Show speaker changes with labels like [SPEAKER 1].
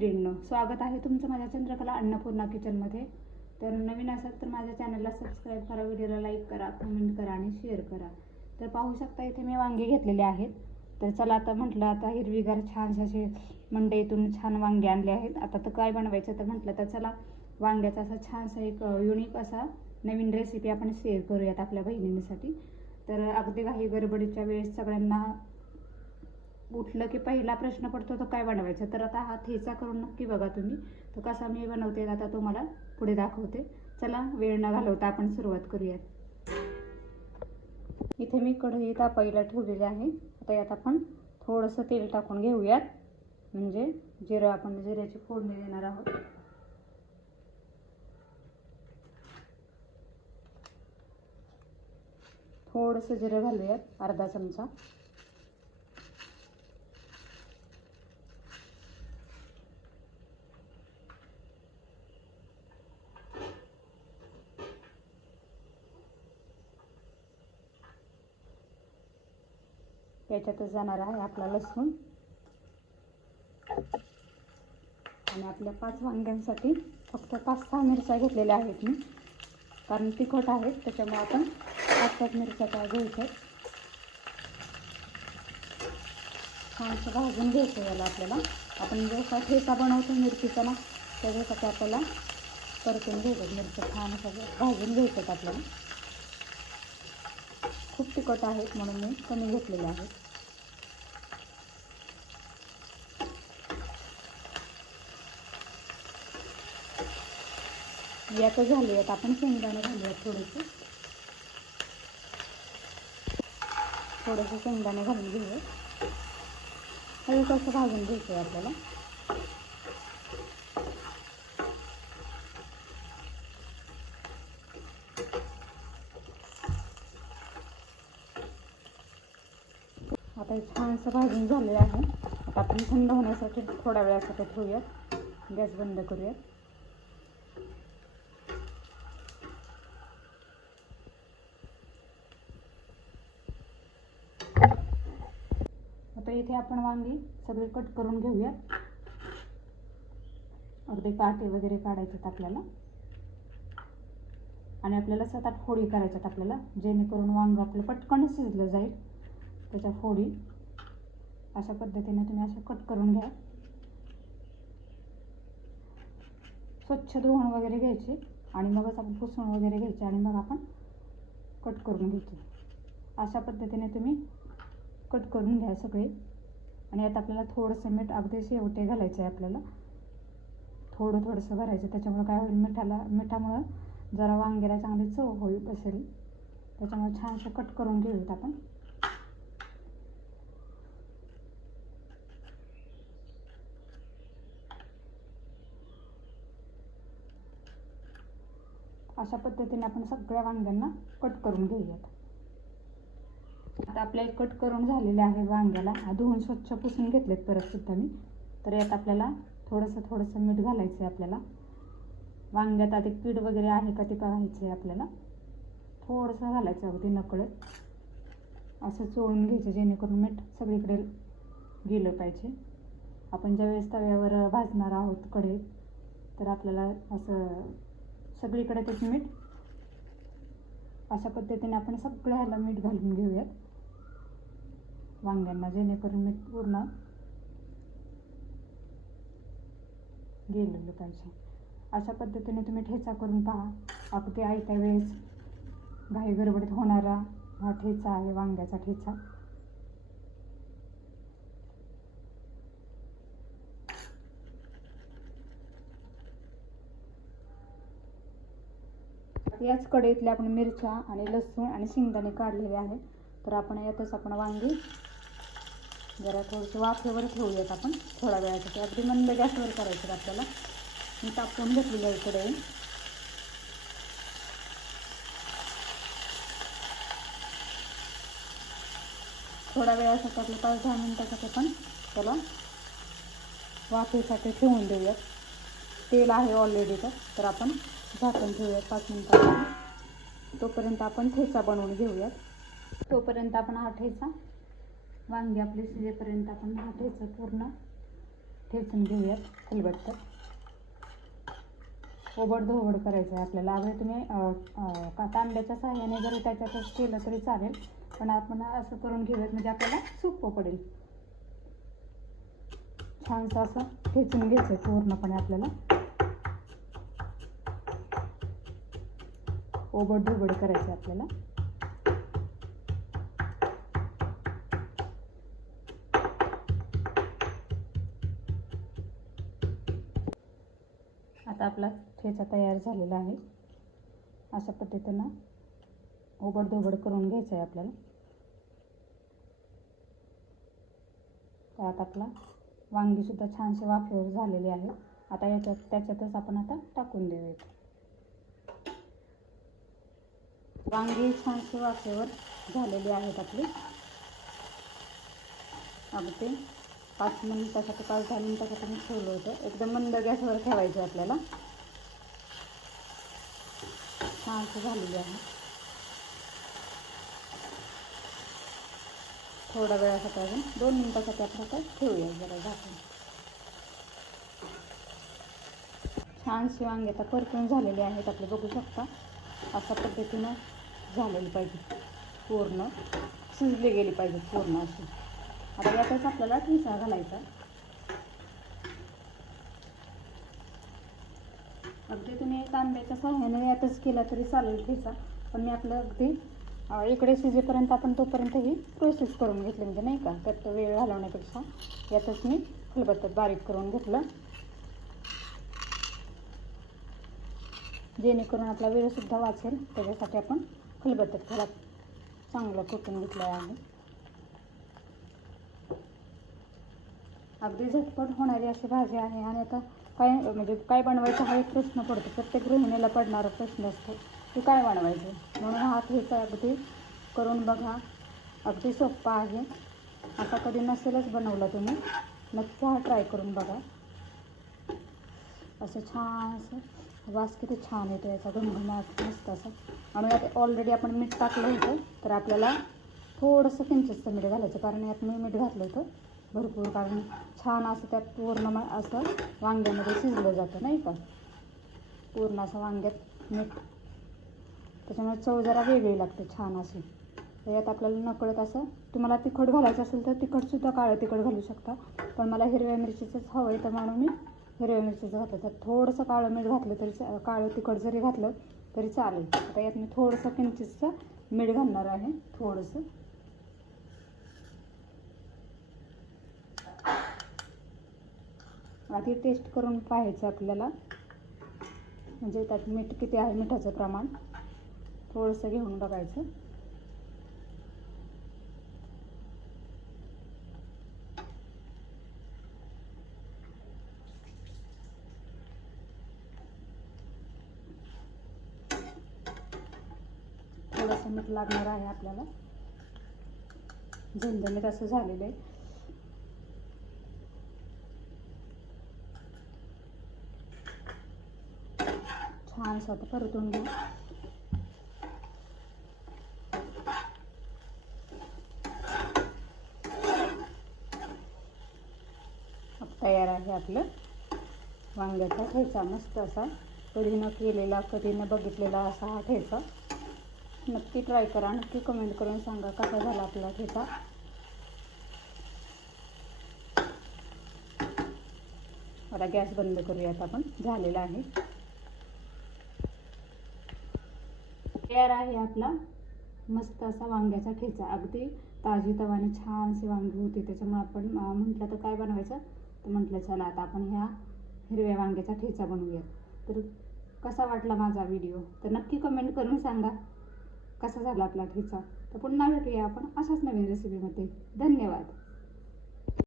[SPEAKER 1] मैत्रिणींनो स्वागत आहे तुमचं माझ्या चंद्रकला अन्नपूर्णा किचनमध्ये तर नवीन असाल तर माझ्या चॅनलला सबस्क्राईब करा व्हिडिओला लाईक करा कमेंट करा आणि शेअर करा. तर पाहू शकता इथे मी वांगे घेतलेले आहेत. तर चला आता म्हटलं आता हिरवीगार छानशा असे मंडईतून छान वांगे आणले आहेत. आता तर काय बनवायचं तर म्हटलं तर चला वांग्याचा असा छानसा एक युनिक असा नवीन रेसिपी आपण शेअर करूयात आपल्या बहिणींसाठी. तर अगदी काही गडबडीच्या वेळेस सगळ्यांना उठलं की पहिला प्रश्न पडतो तो काय बनवायचा? तर आता हा ठेचा करून नक्की बघा तुम्ही. तो कसा मी बनवते आता तुम्हाला पुढे दाखवते. चला वेळ न घालवता आपण सुरुवात करूयात. इथे मी कढई तापाईला ठेवलेली आहे. आता यात आपण थोडंसं तेल टाकून घेऊयात. म्हणजे जिरं आपण जिऱ्याची फोडणी देणार आहोत. थोडंसं जिरं घालूयात अर्धा चमचा. याच्यातच जाणार आहे आपला लसूण. आणि आपल्या पाच वांग्यांसाठी फक्त पाच सहा मिरच्या घेतलेल्या आहेत मी. कारण तिखट आहेत त्याच्यामुळे आपण पाच पाच मिरच्या त्या घ्यायच्या छानसं भाजून घ्यायचं याला आपल्याला. आपण जसा ठेचा बनवतो मिरचीचा ना त्याच्यासाठी आपल्याला परतून घ्यायचं. मिरच्या छान सगळं भाजून घ्यायचं आपल्याला. खूप तिखट आहेत म्हणून मी कमी घेतलेले आहेत. याचं झाले आहेत आपण शेंगदाणे घालूयात थोडेसे. थोडंसं शेंगदाणे घालून घेऊयात. हळू कसं भाजून घ्यायचं आहे आपल्याला. आता छानसं भाजून झालेलं आहे. आता आपण थंड होण्यासाठी थोड्या वेळासाठी ठेवूयात. गॅस बंद करूयात. आता इथे आपण वांगी सगळे कट करून घेऊया. अगदी काटे वगैरे काढायचे आपल्याला. आणि आपल्याला सतत फोडी करायच्यात आपल्याला जेणेकरून वांग आपलं पटकन शिजलं जाईल. त्याच्या फोडी अशा पद्धतीने तुम्ही असं कट करून घ्या. स्वच्छ धुवून वगैरे घ्यायचे आणि मगच आपण पुसून वगैरे घ्यायचे आणि मग आपण कट करून घ्यायचे. अशा पद्धतीने तुम्ही कट करून घ्या सगळे. आणि आता आपल्याला थोडंसं मीठ अगदी शेवटे घालायचं आहे आपल्याला. थोडं थोडंसं भरायचं. त्याच्यामुळे काय होईल मिठाला मिठामुळं जरा वांग्याला चांगली चव होईल बसेल. त्याच्यामुळे छानसं कट करून घेऊयात आपण. अशा पद्धतीने आपण सगळ्या वांग्यांना कट करून घेऊयात. आता आपल्या कट करून झालेले आहे वांग्याला. धुवून स्वच्छ पुसून घेतलेत परत सुद्धा मी. तर यात आपल्याला थोडंसं थोडंसं मीठ घालायचं आहे आपल्याला. वांग्यात आधी पीठ वगैरे आहे का ते पाहायचं आहे आपल्याला. थोडंसं घालायचं अगदी नकळत. असं चोळून घ्यायचं जेणेकरून मीठ सगळीकडे गेलं पाहिजे. आपण ज्यावेळेस तव्यावर भाजणार आहोत कढईत तर आपल्याला असं सगळीकडे त्याचं मीठ अशा पद्धतीने आपण सगळ्या ह्याला मीठ घालून घेऊयात. वांग्यांना जेणेकरून मी पूर्ण गेलेलं पाहिजे अशा पद्धतीने तुम्ही ठेचा करून पहा. अगदी आयत्या वेळेस घाई गडबडीत होणारा हा ठेचा आहे वांग्याचा ठेचा. याच कढईतल्या आपण मिरच्या आणि लसूण आणि शेंगदाणे काढलेले आहेत. तर आपण यातच आपण वांगी जरा थोडंसं वाफेवर ठेवूयात आपण थोड्या वेळासाठी अगदी मंद गॅसवर करायचं आपल्याला. मी तापून घेतलेलं आहे इकडे. थोड्या वेळासाठी आपलं पाच दहा मिनटासाठी पण त्याला वाफेसाठी ठेवून देऊयात. तेल आहे ऑलरेडी तर तर आपण झाकण ठेवूयात पाच मिनटासाठी तोपर्यंत आपण ठेचा बनवून घेऊयात. तोपर्यंत आपण हा ठेचा वांगी आपली शिजेपर्यंत आपण हा ठेचा पूर्ण ठेचून घेऊयात खलबत्त्यात ओबड धोबड करायचं आहे आपल्याला. अगदी तुम्ही का तांब्याच्या सहाय्याने जरी त्याच्यातच केलं तरी चालेल पण आपण असं करून घेऊयात म्हणजे आपल्याला सोपं पडेल. छानसं असं ठेचून घ्यायचं आहे पूर्णपणे आपल्याला. ओबड धोबड करायचं आहे आपल्याला. आपला ठेचा तयार झालेला आहे. अशा पद्धतीनं ओबडधोबड करून घ्यायचं आहे आपल्याला. त्यात आपला वांगीसुद्धा छानसे वाफेवर झालेली आहे. आता याच्यात त्याच्यातच आपण आता टाकून देऊयात. वांगी छानसे वाफेवर झालेली आहेत आपली. अगदी पाच मिनिटासाठी पाच दहा मिनिटासाठी मी ठेवलं होतं. एकदम मंद गॅसवर ठेवायचं आपल्याला. छानसं झालेली आहे. थोडा वेळासाठी अजून. दोन मिनिटासाठी आपण आता ठेवूया जरा झाकून. छानशी वांगे आता परतून झालेले आहेत. आपले बघू शकता. अशा पद्धतीनं झालेली पाहिजे. पूर्ण शिजली गेली पाहिजे पूर्ण अशी. आता यातच आपल्याला ठेचा घालायचा. अगदी तुम्ही तांब्याच्या सहाय्याने यातच केला तरी चालेल ठेचा. पण मी आपलं अगदी इकडे शिजेपर्यंत आपण तोपर्यंत ही प्रोसेस करून घेतली म्हणजे नाही का? त्यात वेळ घालवण्यापेक्षा यातच मी खलबत्त्यात बारीक करून घेतलं. जेणेकरून आपला वेळसुद्धा वाचेल. त्याच्यासाठी आपण खलबत्त्यात थोडा चांगलं कुटून घेतलं आहे अगदी झटपट होणारी अशी भाजी आहे आणि आता काय म्हणजे काय बनवायचं हा एक प्रश्न पडतो. प्रत्येक गृहिणीला पडणारा प्रश्न असतो की काय बनवायचं? म्हणून हा ठेचा अगदी करून बघा. अगदी सोप्पा आहे. आता कधी नसेलच बनवला तुम्ही नक्की हा ट्राय करून बघा. असं छान असं वास किती छान येतो याचा घमघमाट मस्त असं. आणि यात ऑलरेडी आपण मीठ टाकलं होतं तर आपल्याला थोडंसं किंचितचं मीठ घालायचं कारण यात मी मीठ घातलं होतं. भरपूर कारण छान असं त्यात पूर्ण असं वांग्यामध्ये शिजलं जातं नाही का? पूर्ण असं वांग्यात मीठ. त्याच्यामुळे चव जरा वेगळी लागते छान अशी. तर यात आपल्याला नकळत असं तुम्हाला तिखट घालायचं असेल तर तिखटसुद्धा काळं तिखट घालू शकता. पण मला हिरव्या मिरचीचंच हवं आहे तर म्हणून मी हिरव्या मिरचीचं घातलं. तर थोडंसं काळं मीठ घातलं तरी काळं तिखट जरी घातलं तरी चालेल. आता यात मी थोडंसं किंचितचं मीठ घालणार आहे थोडंसं. आधी टेस्ट करून पाहायचं आपल्याला. म्हणजे त्यात मीठ किती आहे मिठाचं प्रमाण. थोडंसं घेऊन बघायचं. थोडंसं मीठ लागणार आहे आपल्याला. झणझणीत असं झालेलं आहे. छान असं आता परतून घेऊ तयार आहे आपलं. वांग्याचा ठेचा मस्त असा. कधीनं केलेला कधीनं बघितलेला असा हा ठेचा. नक्की ट्राय करा नक्की कमेंट करून सांगा कसा झाला आपला ठेचा. आता गॅस बंद करूयात आपण. झालेला आहे. तयार आहे आपला मस्त असा वांग्याचा ठेचा. अगदी ताजी तवाने छानशी वांगी होती. त्याच्यामुळे आपण म्हटलं तर काय बनवायचं? तर म्हटलं चला आता आपण ह्या हिरव्या वांग्याचा ठेचा बनवूया तर कसा वाटला माझा व्हिडिओ? तर नक्की कमेंट करून सांगा. कसा झाला आपला ठेचा? तर पुन्हा भेटूया आपण अशाच नवीन रेसिपीमध्ये धन्यवाद.